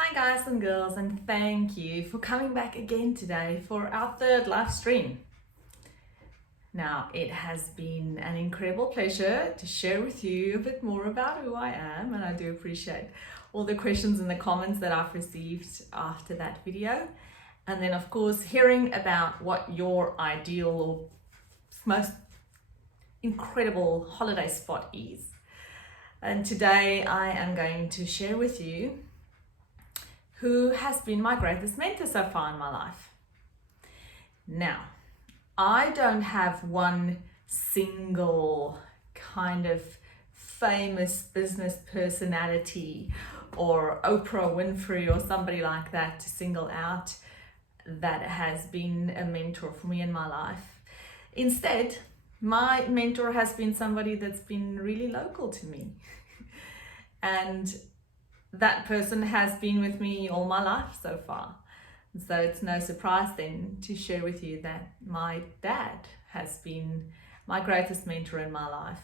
Hi guys and girls, and thank you for coming back again today for our third live stream. Now, it has been an incredible pleasure to share with you a bit more about who I am, and I do appreciate all the questions and the comments that I've received after that video. And then of course, hearing about what your ideal or most incredible holiday spot is. And today I am going to share with you who has been my greatest mentor so far in my life. Now, I don't have one single kind of famous business personality or Oprah Winfrey or somebody like that to single out that has been a mentor for me in my life. Instead, my mentor has been somebody that's been really local to me. And that person has been with me all my life so far. So it's no surprise then to share with you that my dad has been my greatest mentor in my life.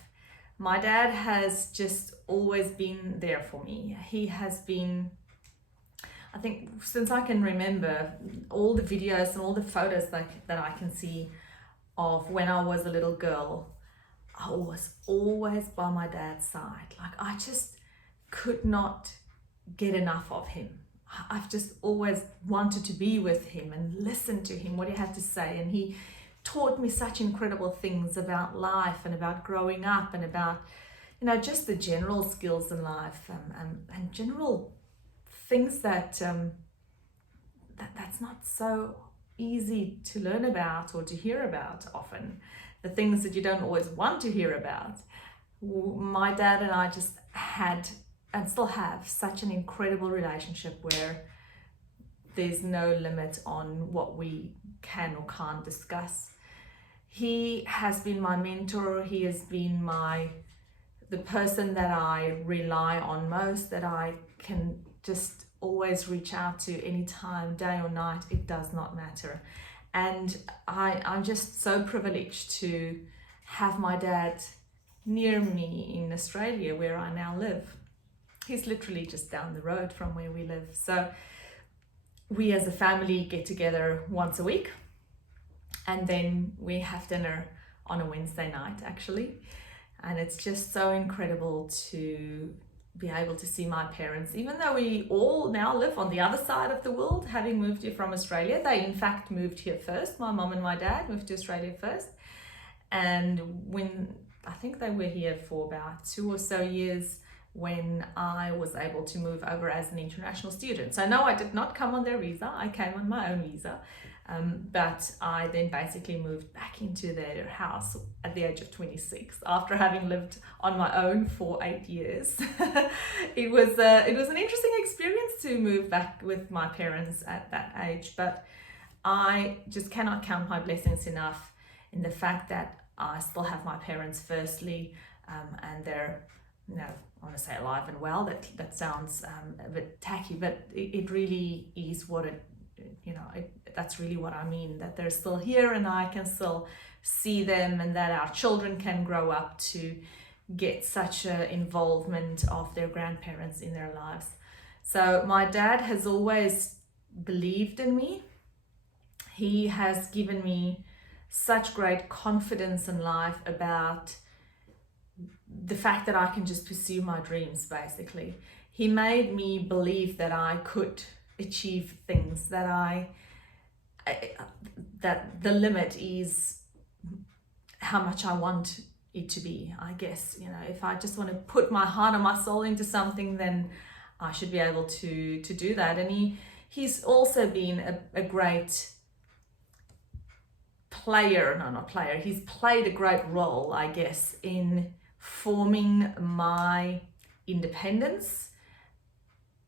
My dad has just always been there for me. He has been, I think since I can remember, all the videos and all the photos that I can see of when I was a little girl, I was always by my dad's side. Like I just could not get enough of him. I've just always wanted to be with him and listen to him, what he had to say. And he taught me such incredible things about life and about growing up and about, just the general skills in life and general things that that's not so easy to learn about or to hear about often. The things that you don't always want to hear about. My dad and I just had and still have such an incredible relationship where there's no limit on what we can or can't discuss. He has been my mentor. He has been the person that I rely on most, that I can just always reach out to anytime, day or night, it does not matter. And I'm just so privileged to have my dad near me in Australia where I now live. He's literally just down the road from where we live. So we as a family get together once a week, and then we have dinner on a Wednesday night actually. And it's just so incredible to be able to see my parents, even though we all now live on the other side of the world, having moved here from Australia. They in fact moved here first. My mom and my dad moved to Australia first. And when I think they were here for about 2 or so years, when I was able to move over as an international student. So no, I did not come on their visa, I came on my own visa. But I then basically moved back into their house at the age of 26 after having lived on my own for 8 years. It was an interesting experience to move back with my parents at that age, but I just cannot count my blessings enough in the fact that I still have my parents firstly, and they're, I want to say alive and well. That sounds a bit tacky, but it really is what that's really what I mean, that they're still here and I can still see them, and that our children can grow up to get such an involvement of their grandparents in their lives. So my dad has always believed in me. He has given me such great confidence in life about the fact that I can just pursue my dreams, basically. He made me believe that I could achieve things, that the limit is how much I want it to be, I guess. If I just want to put my heart and my soul into something, then I should be able to do that. And he's also been a great he's played a great role, I guess, in forming my independence.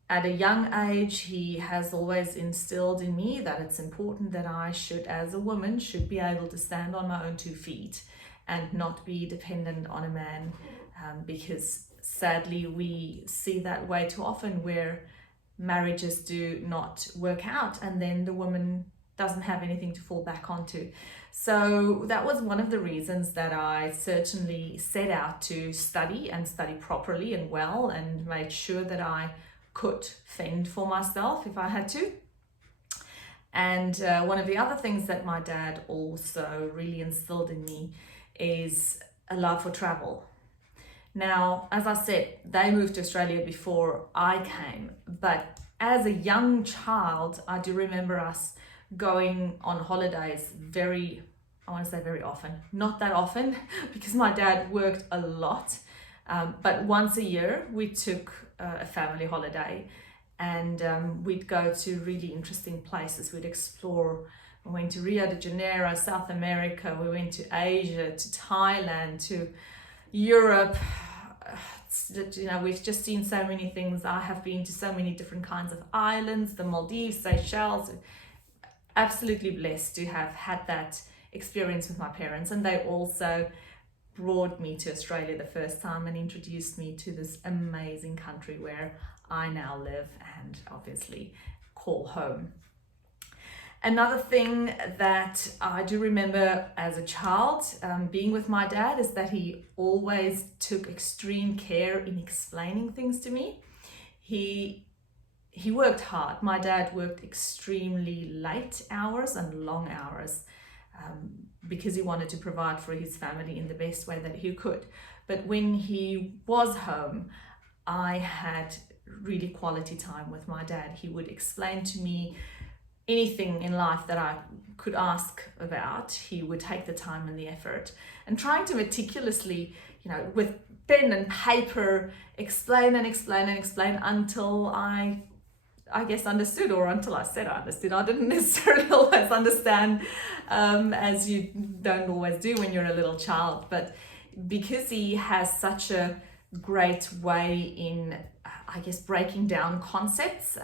At a young age, he has always instilled in me that it's important that I should, as a woman, should be able to stand on my own 2 feet and not be dependent on a man, because sadly we see that way too often, where marriages do not work out and then the woman doesn't have anything to fall back onto. So that was one of the reasons that I certainly set out to study properly and well, and made sure that I could fend for myself if I had to. And one of the other things that my dad also really instilled in me is a love for travel. Now, as I said, they moved to Australia before I came, but as a young child, I do remember us going on holidays very often, not that often because my dad worked a lot, but once a year we took a family holiday, and we'd go to really interesting places. We'd explore. We went to Rio de Janeiro, South America, we went to Asia, to Thailand, to Europe. We've just seen so many things. I have been to so many different kinds of islands, the Maldives, Seychelles. Absolutely blessed to have had that experience with my parents, and they also brought me to Australia the first time and introduced me to this amazing country where I now live and obviously call home. Another thing that I do remember as a child being with my dad is that he always took extreme care in explaining things to me. He worked hard. My dad worked extremely late hours and long hours because he wanted to provide for his family in the best way that he could. But when he was home, I had really quality time with my dad. He would explain to me anything in life that I could ask about. He would take the time and the effort, and trying to meticulously, with pen and paper, explain until I guess understood, or until I said I understood. I didn't necessarily always understand, as you don't always do when you're a little child, but because he has such a great way in, I guess, breaking down concepts,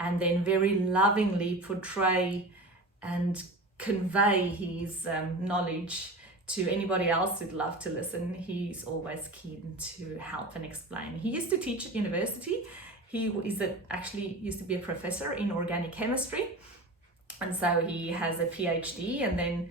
and then very lovingly portray and convey his usage to anybody else who'd love to listen. He's always keen to help and explain. He used to teach at university. He actually used to be a professor in organic chemistry, and so he has a PhD, and then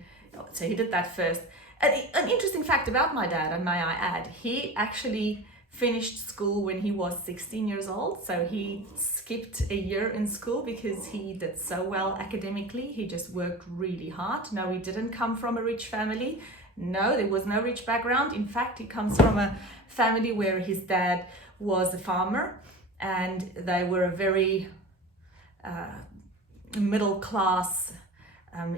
so he did that first. An interesting fact about my dad, and may I add, he actually finished school when he was 16 years old. So he skipped a year in school because he did so well academically. He just worked really hard. No, he didn't come from a rich family. No, there was no rich background. In fact, he comes from a family where his dad was a farmer, and they were a very middle class,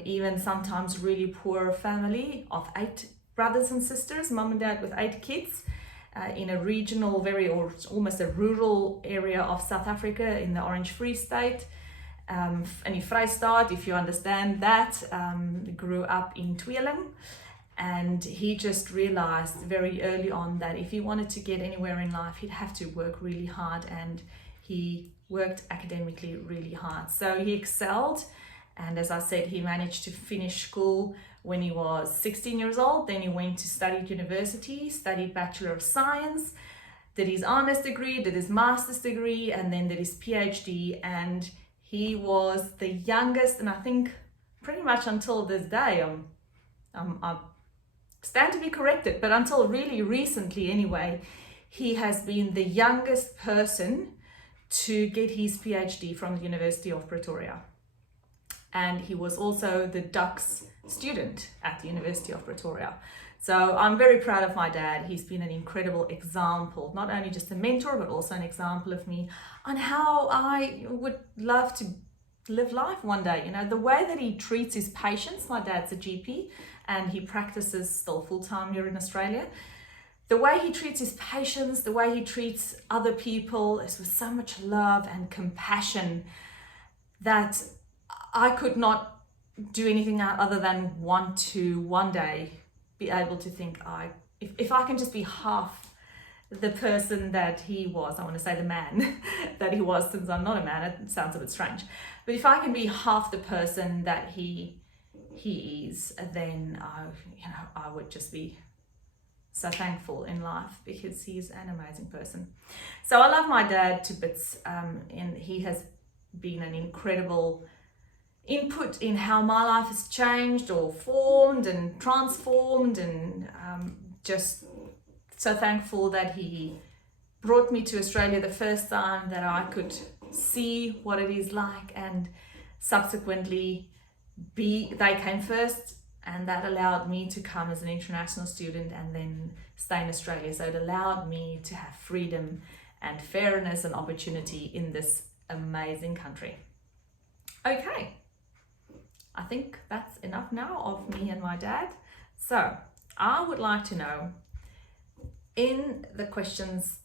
even sometimes really poor family of 8 brothers and sisters, mum and dad with 8 kids, in a regional, or almost a rural area of South Africa in the Orange Free State. And in Vrystaat, if you understand that, grew up in Tweeling. And he just realized very early on that if he wanted to get anywhere in life, he'd have to work really hard, and he worked academically really hard. So he excelled, and as I said, he managed to finish school when he was 16 years old. Then he went to study at university, studied Bachelor of Science, did his honors degree, did his master's degree, and then did his PhD. And he was the youngest, and I think pretty much until this day, I stand to be corrected, but until really recently anyway, he has been the youngest person to get his PhD from the University of Pretoria. And he was also the Dux student at the University of Pretoria. So I'm very proud of my dad. He's been an incredible example, not only just a mentor, but also an example of me on how I would love to live life one day. The way that he treats his patients. My dad's a GP, and he practices still full-time here in Australia. The way he treats his patients, the way he treats other people is with so much love and compassion that I could not do anything other than want to one day be able to think, if I can just be half the person that he was, I want to say the man that he was, since I'm not a man, it sounds a bit strange, but if I can be half the person that he is, then I would just be so thankful in life, because he's an amazing person. So I love my dad to bits, and he has been an incredible input in how my life has changed or formed and transformed, and just so thankful that he brought me to Australia the first time that I could see what it is like, and subsequently they came first, and that allowed me to come as an international student and then stay in Australia. So it allowed me to have freedom and fairness and opportunity in this amazing country. Okay, I think that's enough now of me and my dad. So I would like to know in the questions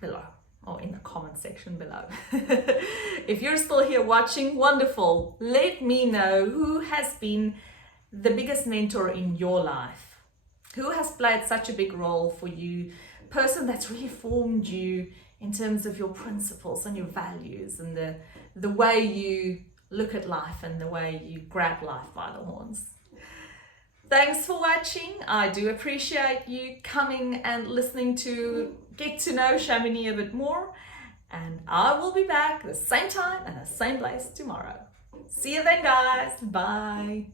below, or in the comment section below. If you're still here watching, wonderful. Let me know who has been the biggest mentor in your life. Who has played such a big role for you? Person that's really formed you in terms of your principles and your values and the way you look at life and the way you grab life by the horns. Thanks for watching. I do appreciate you coming and listening to get to know Chamonix a bit more. And I will be back the same time and the same place tomorrow. See you then, guys. Bye.